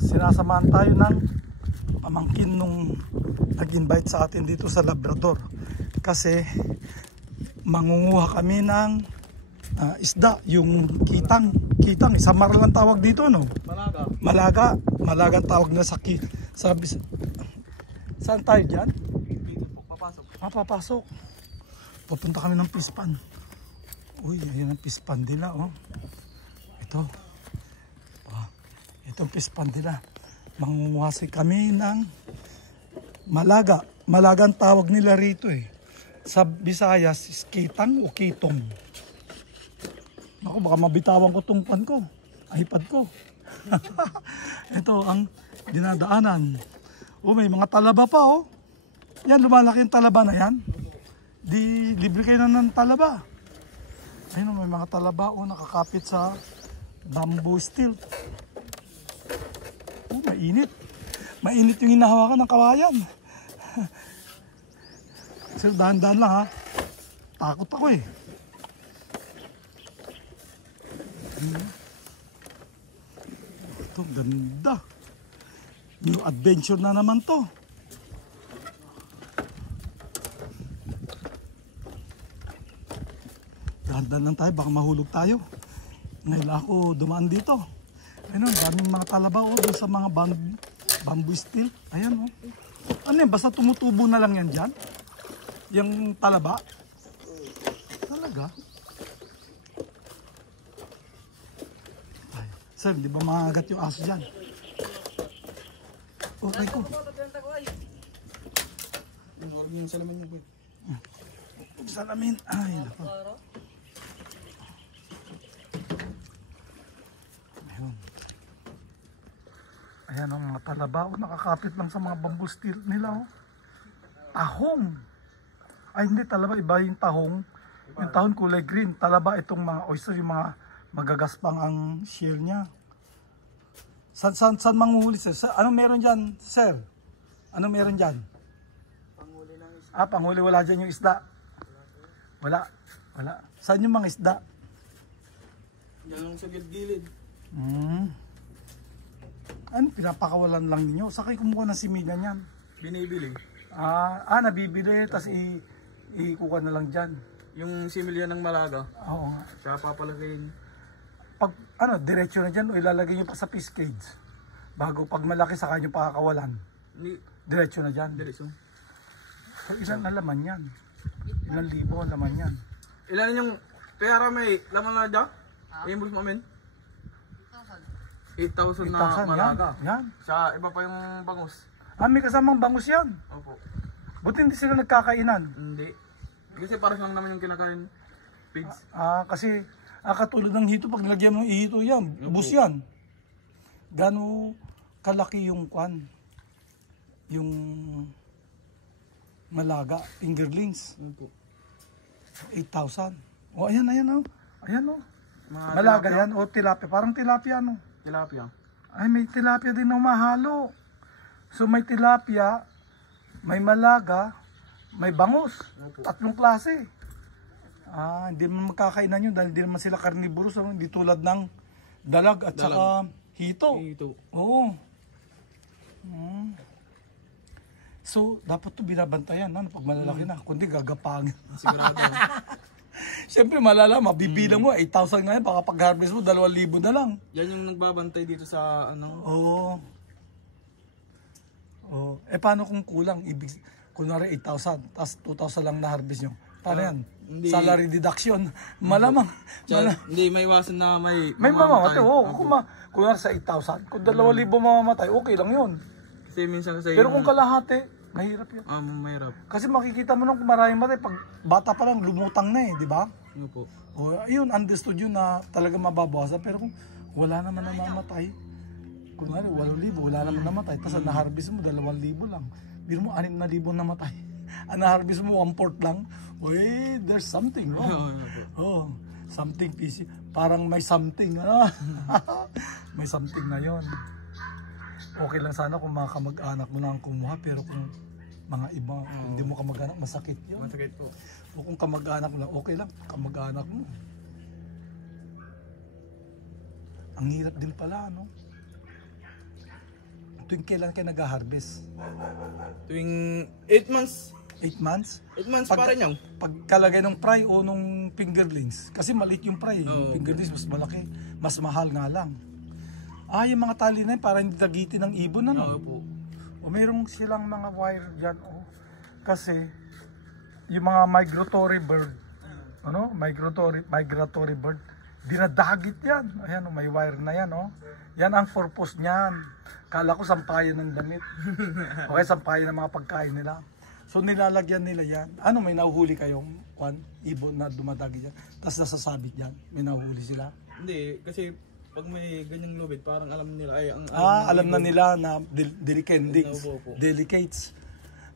Sinasamahan tayo ng pamangkin nung nag-invite sa atin dito sa Labrador. Kasi mangunguha kami ng isda, yung kitang, samar lang tawag dito, no? Malagang tawag na sa saan tayo dyan? Papasok. Papunta kami ng pispan. Uy, ayan ang pispan nila, oh. Ito. Itong pispan nila. Mangunguhasi kami ng malagang tawag nila rito, eh. Sa Visayas, kitang o kitong. Ako, baka mabitawan ko tong pan ko. iPad ko. Ito ang dinadaanan. May mga talaba pa, oh. Yan, lumalaki yung talaba na yan. Di libre kayo na ng talaba. Ayun, may mga talaba, oh, nakakapit sa bamboo steel. Mainit. Mainit yung hinahawakan ng kawayan. Sir, dahan-dahan lang, ha. Takot ako, eh. Ito, ganda. New adventure na naman to. Dahan-dahan lang tayo, baka mahulog tayo. Ngayon ako dumaan dito. Ayun, daming mga talaba, oh, doon sa mga bamboo steel. Ayan, oh. Ano yan, basta tumutubo na lang yan dyan? Yung talaba? Talaga? Ay, sir, di ba maagat yung aso dyan? Okay ko. Yung salamin niya, boy. Salamin. Ay, nako. Ayun. Ayan ang mga talaba, oh, nakakapit lang sa mga bamboo steel nila, oh. Tahong. Ay, hindi, talaba, iba yung tahong. Yung tahong kulay green. Talaba, itong mga oyster, yung mga magagaspang ang shell niya. Saan manguhuli, sir? Anong meron dyan, sir? Anong meron dyan? Panghuli ng isda. Panghuli, wala dyan yung isda. Wala. Saan yung mga isda? Yan lang sa gilid-gilid. Ano, pinapakawalan lang ninyo? Sakay kumuha ng simina niyan. Binibili. Nabibili, tas ikuha na lang dyan. Yung similya ng malaga. Oo nga. Siya papalagayin. Pag, diretso na dyan, o ilalagay nyo pa sa fish cage. Bago pag malaki, saka nyo pakakawalan. Diretso na dyan. Diretso. So, ilan na laman yan? Ilan libo ang laman yan? Ilan yung pera may laman na dyan? Imbus mo amin? 8,000 na malaga. Yan. Sa iba pa yung bangus. May kasamang bangus yan. Opo. Buti hindi sila nagkakainan. Hindi. Kasi paras lang naman yung kinakain pigs. Kasi katulad ng hito, pag nilagyan mo ng ihito yan, ubus yan. Gano kalaki yung kwan? Yung malaga, fingerlings. Opo. 8,000. Ayan, oh. Ayan, oh. Malaga tilapia. yan, o tilapia. Parang tilapia, no? Tilapia. Ay, may tilapia din ng mahalo. So, may tilapia, may malaga, may bangus. Opo. 3 klase. Hindi naman magkakainan yun dahil hindi naman sila carnivorous. Hindi tulad ng dalag at saka hito. Oo. So, dapat ito binabantayan, pag malalaki na. Kundi gagapangin. Sigurado. Siyempre, mabibilang mo, 8,000 ngayon, baka pag-harvest mo, 2,000 na lang. Yan yung nagbabantay dito sa Oo. Paano kung kulang? Kunwari 8,000, tapos 2,000 lang na-harvest nyo. Paano yan? Salary deduction. Malamang. Hindi, may iwasan na may mamamatay. Kunwari sa 8,000, kung 2,000 mamamatay, okay lang yun. Kasi minsan kasi Pero kung kalahati, mahirap yun. Mahirap. Kasi makikita mo nung kung maraming matay, pag bata pa lang, lumutang na, di ba? Opo. Ayun, understood yun na talaga mababawasan. Pero kung wala naman namamatay, kunwari 8,000, wala naman namatay, tapos ang na-harvest mo 2,000 lang. Biro mo 6,000 namatay. Ang na-harvest mo 1/4 lang. There's something wrong. Something fishy. Parang may something. May something na yon. Okay lang sana kung mga kamag-anak mo na ang kumuha, pero kung mga iba, hindi mo kamag-anak, masakit yun. Masakit po. O kung kamag-anak mo lang, okay lang, kamag-anak mo. Ang hirap din pala, no? tuwing kailan kayo nag-harvest? Tuwing 8 months. 8 months? 8 months pa rin yung. Pagkalagay ng fry o nung fingerlings. Kasi maliit yung fry. Oo. Yung fingerlings mas malaki. Mas mahal nga lang. Yung mga tali na yun, para hindi dagitin ng ibon, ano? Oo po. O mayroong silang mga wire dyan, Kasi, yung mga migratory bird, migratory bird, dinadagit yan. Ayan, may wire na yan, Yan ang purpose niyan. Kala ko sampayan ng damit. Okay, sampayan ng mga pagkain nila. So nilalagyan nila yan. May nahuhuli kayong ibon na dumadagi dyan? Tapos nasasabit yan? May nahuhuli sila? Hindi, kasi pag may ganyang lubid, parang alam nila alam na nila na delicates. Delicates.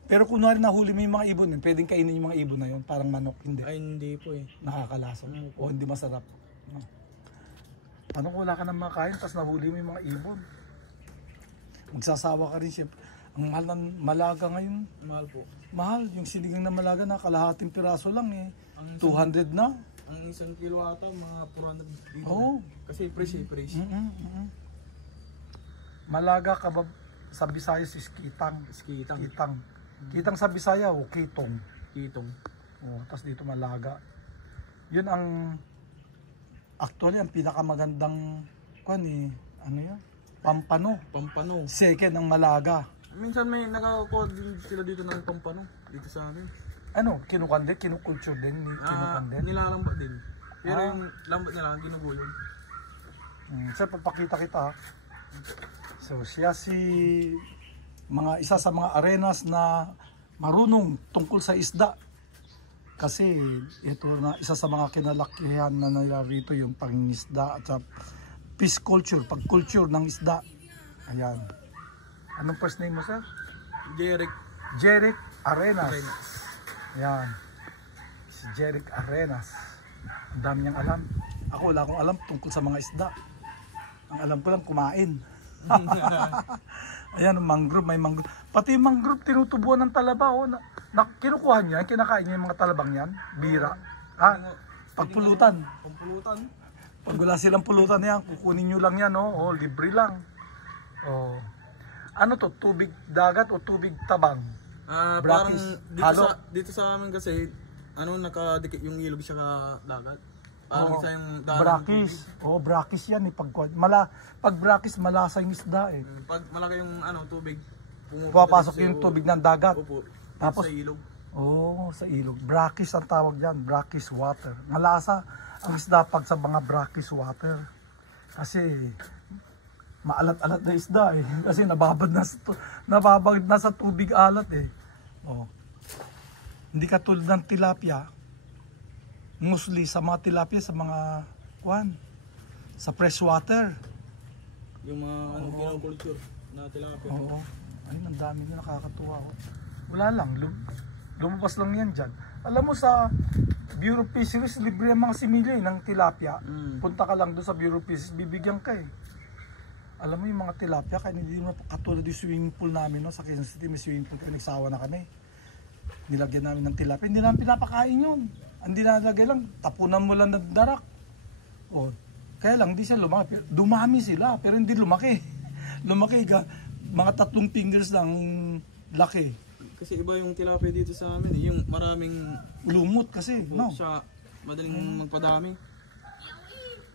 Pero kunwari nahuli mo yung mga ibon yun, pwedeng kainin yung mga ibon na yun, parang manok, hindi. Ay, hindi po eh. Nakakalasa. O hindi masarap. Paano kung wala ka nang makain, tapos nahuli mo yung mga ibon? Magsasawa ka rin siyempre. Ang mahal ng malaga ngayon. Mahal po. Mahal. Yung sinigang na malaga na kalahating piraso lang 200 na. Ang isang kilo ata, mga 400 dito. Oo. Kasi fresh. Malaga kabab sa Visayas is kitang. Kitang sa Bisaya kitong. Tapos dito malaga. Yun ang actually ang pinakamagandang pampano. Second ang malaga. Minsan may nagkakakuha din sila dito ng pampano dito sa amin. Kinukulture din, Nilalambat din. Pero yung lambat nila ginuguyon. Sir, papakita kita. So siya isa sa mga arenas na marunong tungkol sa isda. Kasi ito na isa sa mga kinalakihan na nila rito yung pangingisda at sa fish culture, pag-culture ng isda. Ayan. Anong first name mo, sir? Jeric Arenas. Ayan. Si Jeric Arenas. Ang dami niyang alam. Ako wala akong alam tungkol sa mga isda. Ang alam ko lang kumain. Ayan, mangrove, may mangrove. Pati yung mangrove tinutubuan ng talaba. Kinukuha niya, kinakain niya yung mga talabang yan. Bira. Pagpulutan. Pag wala silang pulutan yan, kukunin nyo lang yan. Libre lang. Ano to? Tubig dagat o tubig tabang? Parang halo? dito sa amin kasi nakadikit yung ilog sa dagat. Parang isa yung brakis. Brakis yan pag brakis malasa yung isda Pag malaki yung tubig, pumapasok yung tubig ng dagat. Tapos sa ilog. Sa ilog. Brakis ang tawag diyan, brakis water. Malasa ang isda pag sa mga brakis water. Kasi maalat-alat na isda kasi nababad na sa tubig alat Hindi katulad ng tilapia. Mostly sa mga tilapia sa mga sa fresh water. Yung mga culture na tilapia. Ay, ang dami na nakakatuwa Wala lang, lumabas lang yan dyan. Alam mo sa Bureau of Fisheries, libre ang mga similyo ng tilapia. Punta ka lang doon sa Bureau of Fisheries, bibigyan ka Alam mo yung mga tilapia, kaya hindi mo katulad yung swimming pool namin, sa Quezon City, may swimming pool, kaya nagsawa na kami. Nilagyan namin ng tilapia, hindi namin pinapakain yun. Hindi nalagay lang, tapunan mo lang ng darak. Kaya lang, hindi siya lumaki. Dumami sila, pero hindi lumaki. Lumaki ka, mga 3 fingers lang laki. Kasi iba yung tilapia dito sa amin yung maraming lumot kasi, siya madaling magpadami.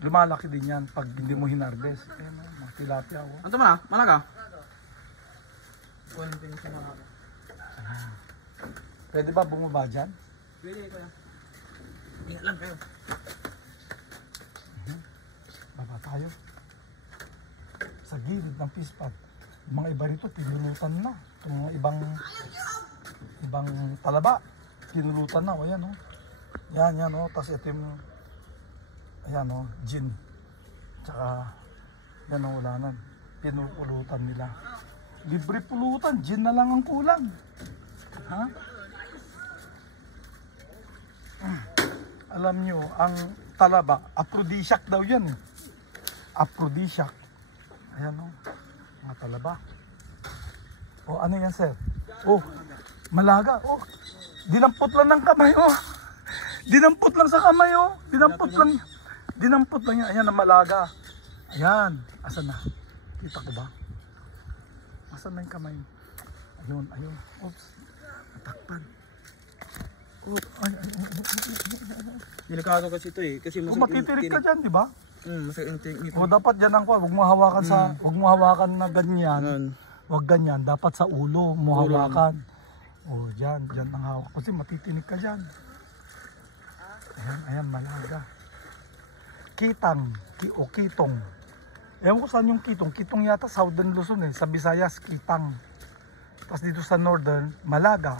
Lumalaki din yan pag hindi mo hinarvest. Mga tilapia Anto ma, malaga? Konting sa mga. Pwede ba bumaba dyan? Pwede kuya. Ingat lang kayo. Baba tayo. Sa gilid ng fish pond. Mga iba rito, pinulutan na. Itong mga ibang talaba, pinulutan na. Ayan Yan Tapos ito yung, gin. Tsaka, yan ulanan. Pinupulutan nila. Libre pulutan, gin na lang ang kulang. Alam nyo, ang talaba, aphrodisiac daw yan Aphrodisiac. Ayan mga talaba. Ano yan, sir? Malaga. Dinampot lang ng kamay, Dinampot lang sa kamay, Dinampot lang yan. Ayan ang malaga. Ayan. Asan na? Kita ko ba? Asan na yung kamay? Ayun, ayun. Oops. Natakpan. Oh, ay. Delikado kasi ito eh. Kasi Kung matitirik ka dyan, di ba? masakit yung tinik nito. O dapat dyan ang kuha. Huwag mo hawakan sa, huwag mo hawakan na ganyan. Yan. Huwag ganyan. Dapat sa ulo mo Ulo. hawakan. O, dyan. Dyan ang hawak. Kasi matitinik ka dyan. Ayan, ayan, malaga. Kitang. O kitong. Ewan ko saan yung kitong. Kitong yata Southern Luzon eh. Sa Visayas, kitang. Tapos dito sa Northern, malaga.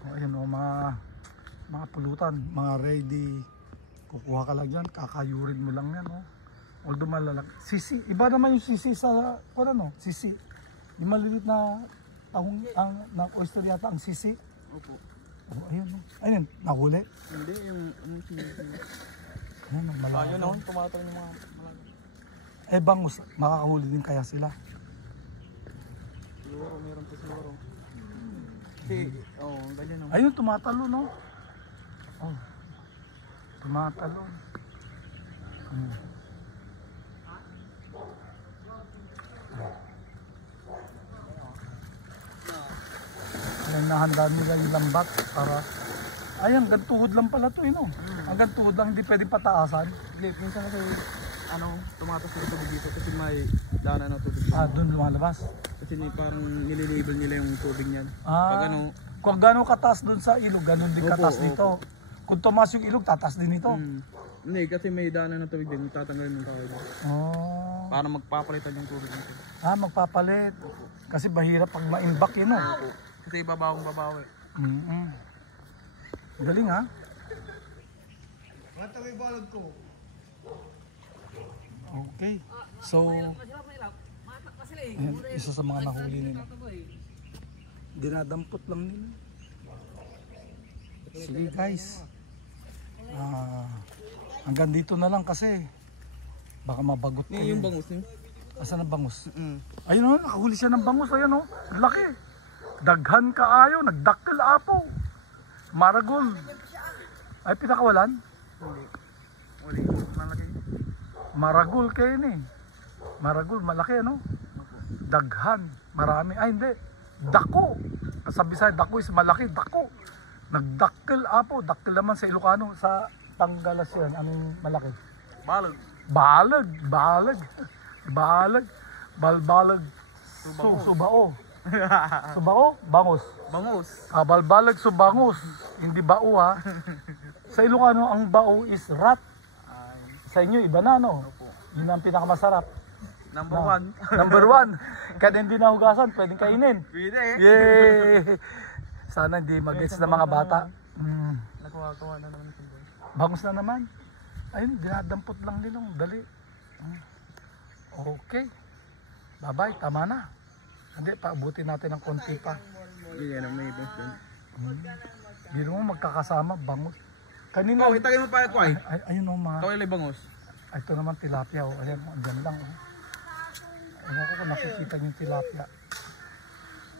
O, ayan o, mga pulutan. Mga ready. Kukuha ka lang dyan. Kakayurin mo lang yan o. Although malalag. Sisi. Iba naman yung sisi sa, ano, sisi. Yung maliliit na tahong, na oyster yata ang sisi. Opo. O, ayun o. Ayun, nahuli. Hindi, yung Ayan, malaga. ayun naman, tumatawin yung mga malaga. Eh bangus, makakahuli din kaya sila. Siguro, meron pa siguro. Kasi, ganyan naman. Ayun, tumatalo, no? Oh. Tumatalo. Hmm. Ayan, nahanda nila yung lambat para... Ayan, hanggang tuhod lang pala to, no? Hanggang tuhod lang, hindi pwede pataasan. Hindi, minsan kasi, tumatas yung tubig dito kasi may daanan ng tubig dito. Ah, doon lumalabas. Kasi parang nililabel nila yung tubig niyan. Ah, kung gano'ng kataas doon sa ilog, gano'n din Opo, kataas dito. opo. Kung tumaas yung ilog, tataas din ito. Hindi, kasi may daanan ng tubig din, tatanggalin ng tawag dito. Oh. Para magpapalitan yung tubig dito. Ah, magpapalit. Kasi bahirap pag ma-imbak yun, no? Kasi babawang babawi. Galing, ha? Okay. So, ayan, isa sa mga nahuli nila. Dinadampot lang nila. Sige, guys. Hanggang dito na lang kasi baka mabagot kayo. Yung bangus niyo? Asan ang bangus? Ayun o, nakahuli siya ng bangus. Ayan o, laki. Daghan kaayo, nagdakkel apo. Maragol. Ay, pinakawalan? Hindi. Wali. Malaki. Maragol kayo ni. Maragol, malaki ano? Daghan, marami. Ay, hindi. Dako. Sa Bisaya, dako is malaki. Dako. Nagdakkel apo. Dakkel naman sa Ilocano. Sa Tanggalas yan. Anong malaki? Balag. Balag. Balag. Balag. Balbalag. Subao. Subao? Bangus. Bangus. Balbalag subangus. Hindi bao ha. Sa Ilocano, ang bao is rat. Ay. Sa inyo, iba na no? Opo. Yun ang pinakamasarap. Number one. Number one. Kahit hindi nahugasan, pwedeng kainin. Pwede eh. Yay! Sana hindi mag-gets na mga bata. Nakuha na naman ito. Bangus na naman. Ayun, dinadampot lang nilong. Dali. Okay. Bye-bye, tama na. Hindi, paabutin natin ng konti pa. Hindi yan ang may bangus dun. Biro mo magkakasama, bangus. Kanina, Oh, itagay mo pa ako ay. ayun o mga, Kaway lang bangus. ito naman tilapia o. Ayan, andyan lang o. Ewan ko kung nakikita niyo yung tilapia.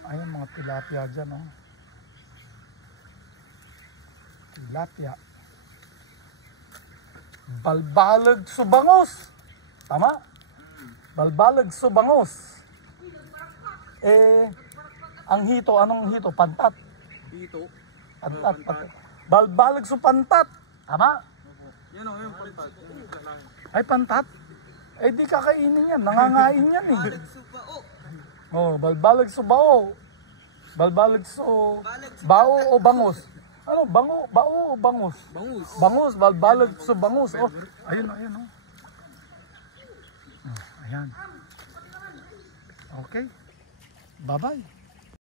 Ayun mga tilapia dyan o. Tilapia. Balbalag subangos. Tama? Balbalag subangos. Ang hito, anong hito? Pantat. Dito. Pantat. Pantat. Balbalag supantat. Tama? Yan o, yung palipat. Ay, pantat? Eh, di kakainin yan. Nangangain yan eh. Oh, balbalag subao. Balbalag su... Bao o bangus? Ano, bao o bangus? Bangus. Bangus, balbalag subangus. Oh, ayun, ayun, oh. Ayan. Okay. Bye-bye.